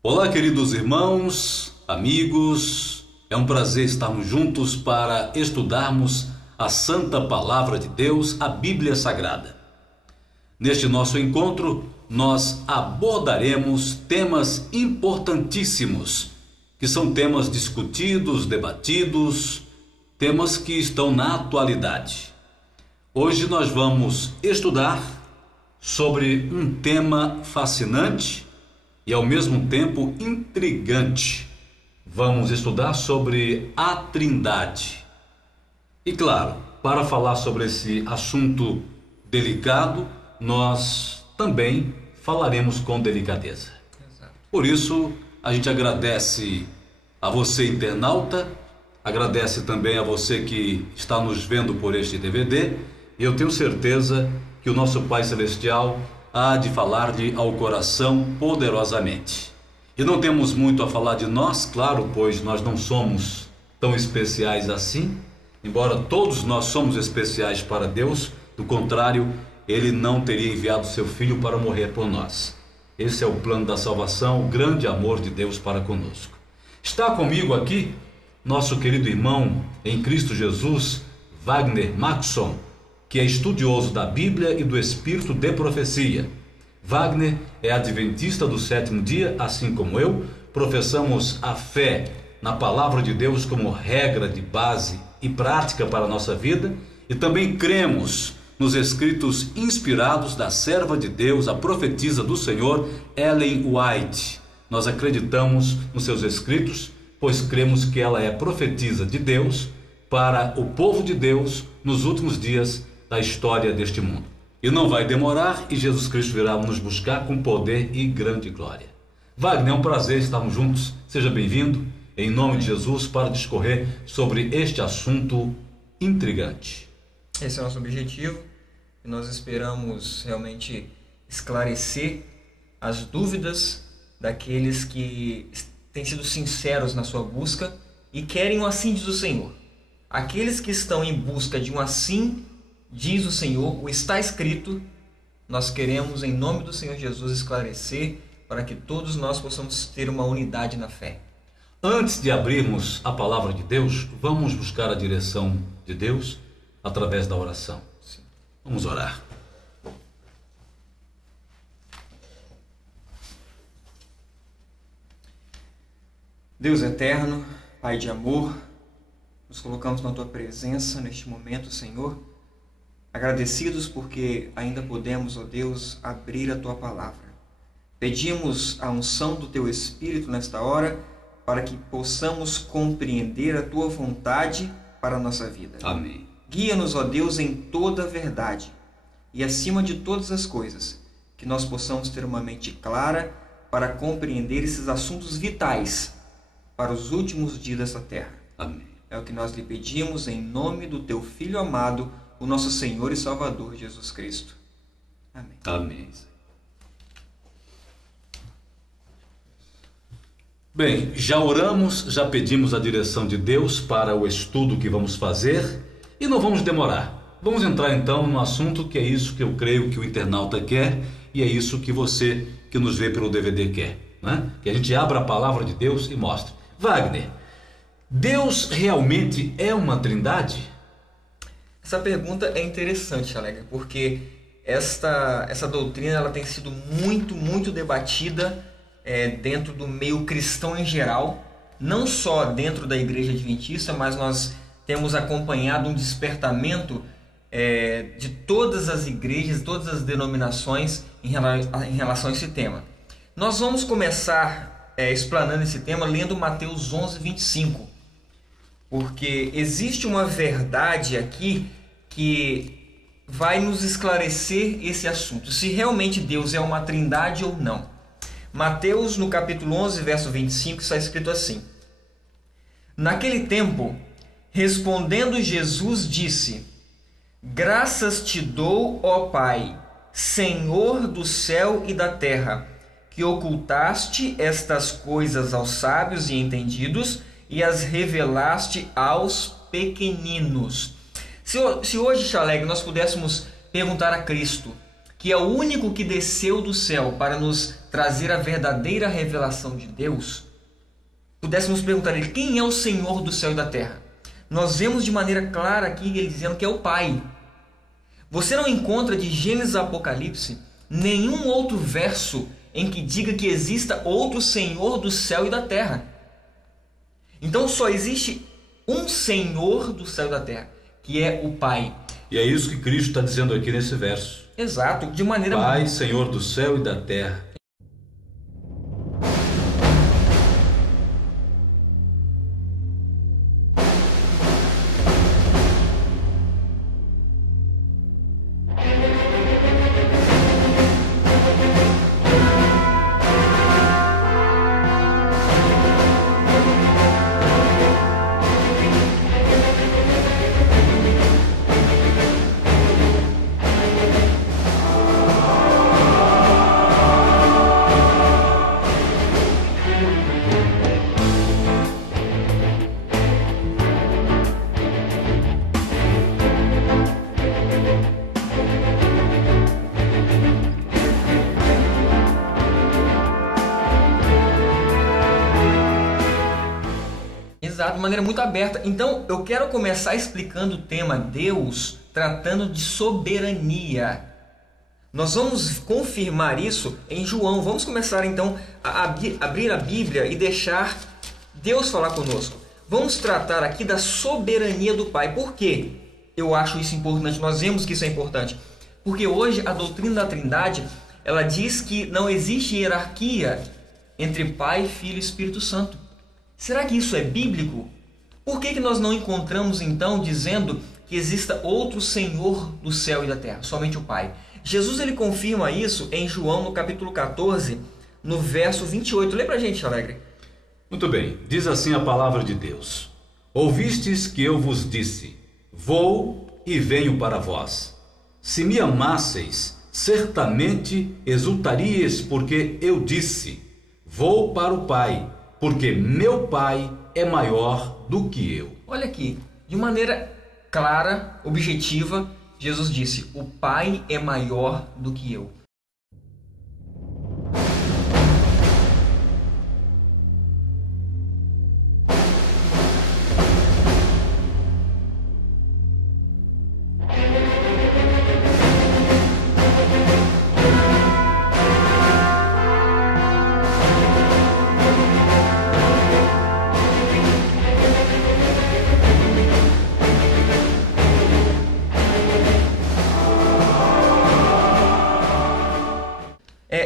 Olá, queridos irmãos, amigos, é um prazer estarmos juntos para estudarmos a Santa Palavra de Deus, a Bíblia Sagrada. Neste nosso encontro, nós abordaremos temas importantíssimos, que são temas discutidos, debatidos, temas que estão na atualidade. Hoje nós vamos estudar sobre um tema fascinante e ao mesmo tempo intrigante. Vamos estudar sobre a Trindade. E claro, para falar sobre esse assunto delicado, nós também falaremos com delicadeza. Por isso, a gente agradece a você, internauta, agradece também a você que está nos vendo por este DVD, e eu tenho certeza que o nosso Pai Celestial há de falar-lhe ao coração poderosamente. E não temos muito a falar de nós, claro, pois nós não somos tão especiais assim, embora todos nós somos especiais para Deus, do contrário, Ele não teria enviado seu Filho para morrer por nós. Esse é o plano da salvação, o grande amor de Deus para conosco. Está comigo aqui nosso querido irmão em Cristo Jesus, Wagner Maxson, que é estudioso da Bíblia e do Espírito de Profecia. Wagner é adventista do sétimo dia, assim como eu. Professamos a fé na Palavra de Deus como regra de base e prática para a nossa vida, e também cremos nos escritos inspirados da serva de Deus, a profetisa do Senhor, Ellen White. Nós acreditamos nos seus escritos, pois cremos que ela é profetisa de Deus para o povo de Deus nos últimos dias da história deste mundo. E não vai demorar, e Jesus Cristo virá nos buscar com poder e grande glória. Wagner, é um prazer estarmos juntos. Seja bem-vindo, em nome de Jesus, para discorrer sobre este assunto intrigante. Esse é o nosso objetivo, e nós esperamos realmente esclarecer as dúvidas daqueles que têm sido sinceros na sua busca e querem o assim diz o Senhor. Aqueles que estão em busca de um assim diz o Senhor, o está escrito, nós queremos em nome do Senhor Jesus esclarecer para que todos nós possamos ter uma unidade na fé. Antes de abrirmos a palavra de Deus, vamos buscar a direção de Deus através da oração. Sim. Vamos orar. Deus eterno, Pai de amor, nos colocamos na Tua presença neste momento, Senhor, agradecidos porque ainda podemos, ó Deus, abrir a Tua palavra. Pedimos a unção do Teu Espírito nesta hora para que possamos compreender a Tua vontade para a nossa vida. Amém. Guia-nos, ó Deus, em toda a verdade e, acima de todas as coisas, que nós possamos ter uma mente clara para compreender esses assuntos vitais para os últimos dias dessa terra. Amém. É o que nós lhe pedimos em nome do Teu Filho amado, o nosso Senhor e Salvador Jesus Cristo. Amém. Amém. Bem, já oramos, já pedimos a direção de Deus para o estudo que vamos fazer e não vamos demorar. Vamos entrar então no assunto, que é isso que eu creio que o internauta quer e é isso que você que nos vê pelo DVD quer, né? Que a gente abra a palavra de Deus e mostre. Wagner, Deus realmente é uma trindade? Essa pergunta é interessante, Alegre, porque essa doutrina ela tem sido muito debatida dentro do meio cristão em geral, não só dentro da Igreja Adventista, mas nós temos acompanhado um despertamento de todas as igrejas, todas as denominações em relação a esse tema. Nós vamos começar explanando esse tema lendo Mateus 11, 25, porque existe uma verdade aqui que vai nos esclarecer esse assunto, se realmente Deus é uma trindade ou não. Mateus, no capítulo 11, verso 25, está escrito assim: Naquele tempo, respondendo Jesus, disse: Graças te dou, ó Pai, Senhor do céu e da terra, que ocultaste estas coisas aos sábios e entendidos e as revelaste aos pequeninos. Se hoje, Chaleg, nós pudéssemos perguntar a Cristo: que é o único que desceu do céu para nos trazer a verdadeira revelação de Deus, pudéssemos perguntar a ele: quem é o Senhor do céu e da terra? Nós vemos de maneira clara aqui ele dizendo que é o Pai. Você não encontra de Gênesis a Apocalipse nenhum outro verso em que diga que exista outro Senhor do céu e da terra. Então só existe um Senhor do céu e da terra, que é o Pai. E é isso que Cristo está dizendo aqui nesse verso. Exato, de maneira... Pai, Senhor do céu e da terra. De maneira muito aberta. Então eu quero começar explicando o tema Deus, tratando de soberania. Nós vamos confirmar isso em João. Vamos começar então a abrir a Bíblia e deixar Deus falar conosco. Vamos tratar aqui da soberania do Pai. Por quê? Eu acho isso importante. Nós vemos que isso é importante. Porque hoje a doutrina da Trindade, ela diz que não existe hierarquia entre Pai, Filho e Espírito Santo. Será que isso é bíblico? Por que nós não encontramos então dizendo que exista outro Senhor do céu e da terra, somente o Pai? Jesus ele confirma isso em João no capítulo 14, no verso 28. Lê pra gente, Alegre. Muito bem, diz assim a palavra de Deus: ouvistes que eu vos disse, vou e venho para vós. Se me amasseis, certamente exultaríeis, porque eu disse, vou para o Pai, porque meu Pai é maior do que eu. Olha aqui, de maneira clara, objetiva, Jesus disse: o Pai é maior do que eu.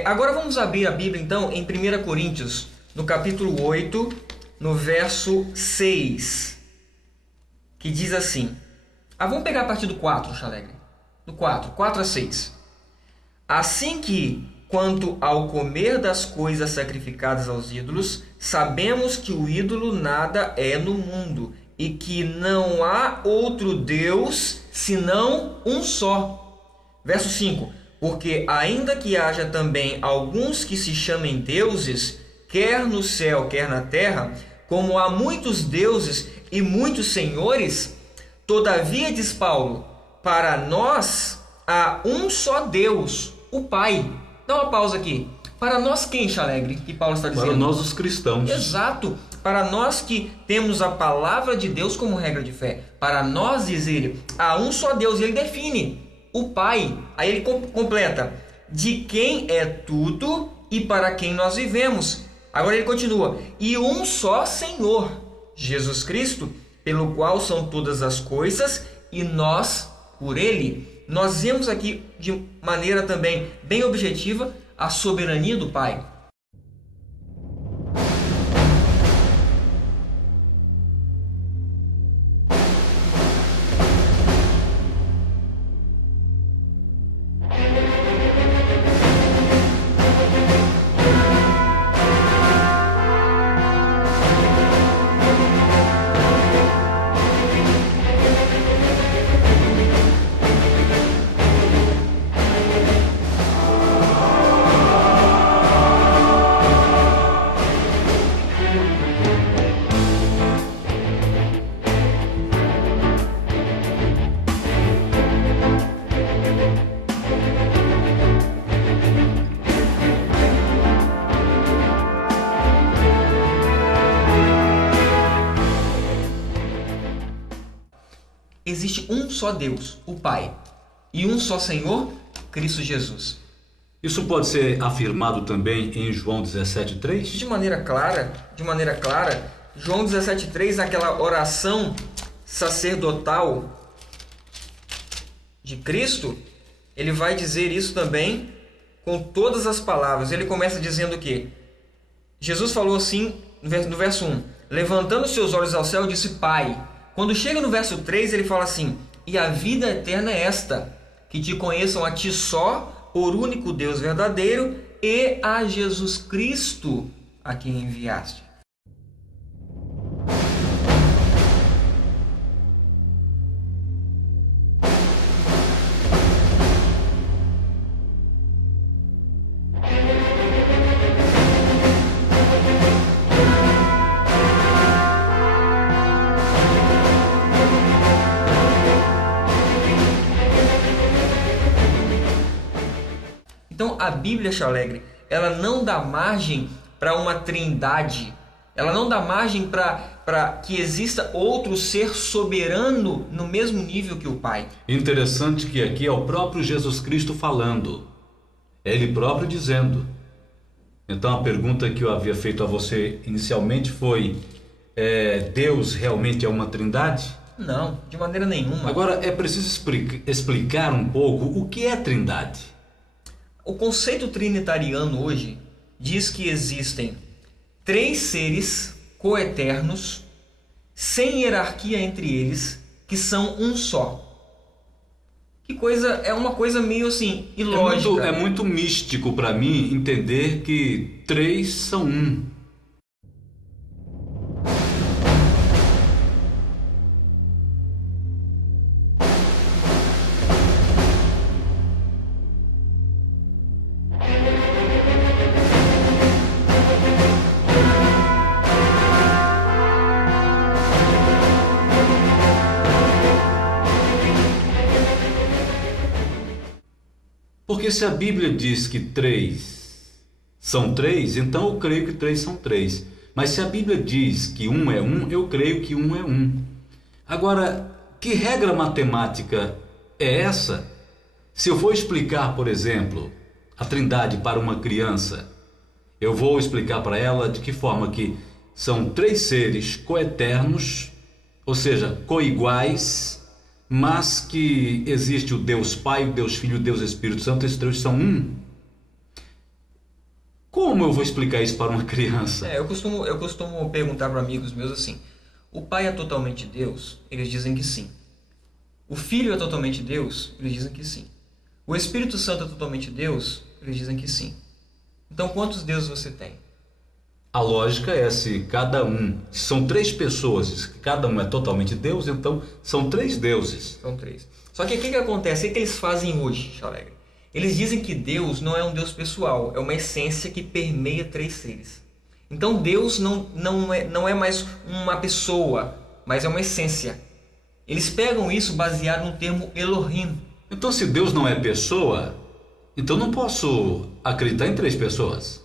Agora vamos abrir a Bíblia então em 1 Coríntios, no capítulo 8, no verso 6, que diz assim. Vamos pegar a partir do 4, Chalegre. Do 4 a 6. Assim que, quanto ao comer das coisas sacrificadas aos ídolos, sabemos que o ídolo nada é no mundo, e que não há outro Deus senão um só. Verso 5. Porque ainda que haja também alguns que se chamem deuses, quer no céu, quer na terra, como há muitos deuses e muitos senhores, todavia, diz Paulo, para nós há um só Deus, o Pai. Dá uma pausa aqui. Para nós quem, Chalegre, que Paulo está dizendo? Para nós os cristãos. Exato. Para nós que temos a palavra de Deus como regra de fé. Para nós, diz ele, há um só Deus. E ele define o Pai. Aí ele completa: de quem é tudo e para quem nós vivemos. Agora ele continua: e um só Senhor, Jesus Cristo, pelo qual são todas as coisas e nós por ele. Nós vemos aqui de maneira também bem objetiva a soberania do Pai. existe um só Deus, o Pai, e um só Senhor, Cristo Jesus. Isso pode ser afirmado também em João 17,3? De maneira clara, João 17,3, aquela oração sacerdotal de Cristo, ele vai dizer isso também com todas as palavras. Ele começa dizendo que Jesus falou assim no verso 1, levantando seus olhos ao céu, disse Pai. Quando chega no verso 3, ele fala assim, e a vida eterna é esta, que te conheçam a ti só, por único Deus verdadeiro, e a Jesus Cristo, a quem enviaste. Então a Bíblia, Chalegre, ela não dá margem para uma trindade, ela não dá margem para que exista outro ser soberano no mesmo nível que o Pai. Interessante que aqui é o próprio Jesus Cristo falando, é Ele próprio dizendo. Então a pergunta que eu havia feito a você inicialmente foi, Deus realmente é uma trindade? Não, de maneira nenhuma. Agora é preciso explicar um pouco o que é trindade. O conceito trinitariano hoje diz que existem três seres coeternos, sem hierarquia entre eles, que são um só. Que coisa, é uma coisa meio assim, ilógica. É muito místico para mim entender que três são um. Porque se a Bíblia diz que três são três, então eu creio que três são três. Mas se a Bíblia diz que um é um, eu creio que um é um. Agora, que regra matemática é essa? Se eu for explicar, por exemplo, a trindade para uma criança, eu vou explicar para ela de que forma que são três seres coeternos, ou seja, coiguais, mas que existe o Deus Pai, o Deus Filho e o Deus Espírito Santo, esses três são um. Como eu vou explicar isso para uma criança? Eu costumo perguntar para amigos meus assim, o Pai é totalmente Deus? Eles dizem que sim. O Filho é totalmente Deus? Eles dizem que sim. O Espírito Santo é totalmente Deus? Eles dizem que sim. Então quantos deuses você tem? A lógica é se são três pessoas, cada um é totalmente Deus, então são três deuses. São três. Só que o que acontece? O que eles fazem hoje, Chalegre? Eles dizem que Deus não é um Deus pessoal, é uma essência que permeia três seres. Então Deus não é mais uma pessoa, mas é uma essência. Eles pegam isso baseado no termo Elohim. Então se Deus não é pessoa, então não posso acreditar em três pessoas.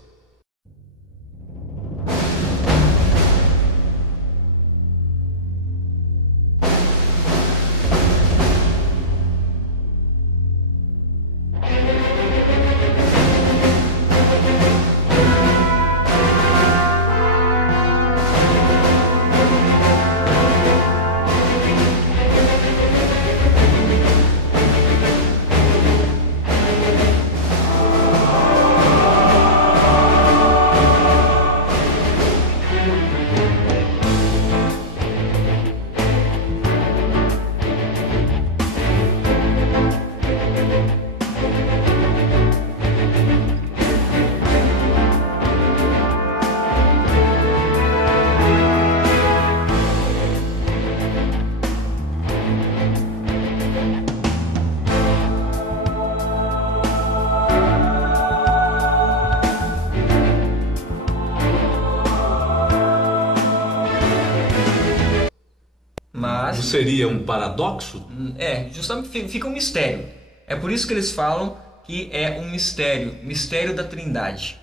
Seria um paradoxo? Justamente fica um mistério. É por isso que eles falam que é um mistério da Trindade.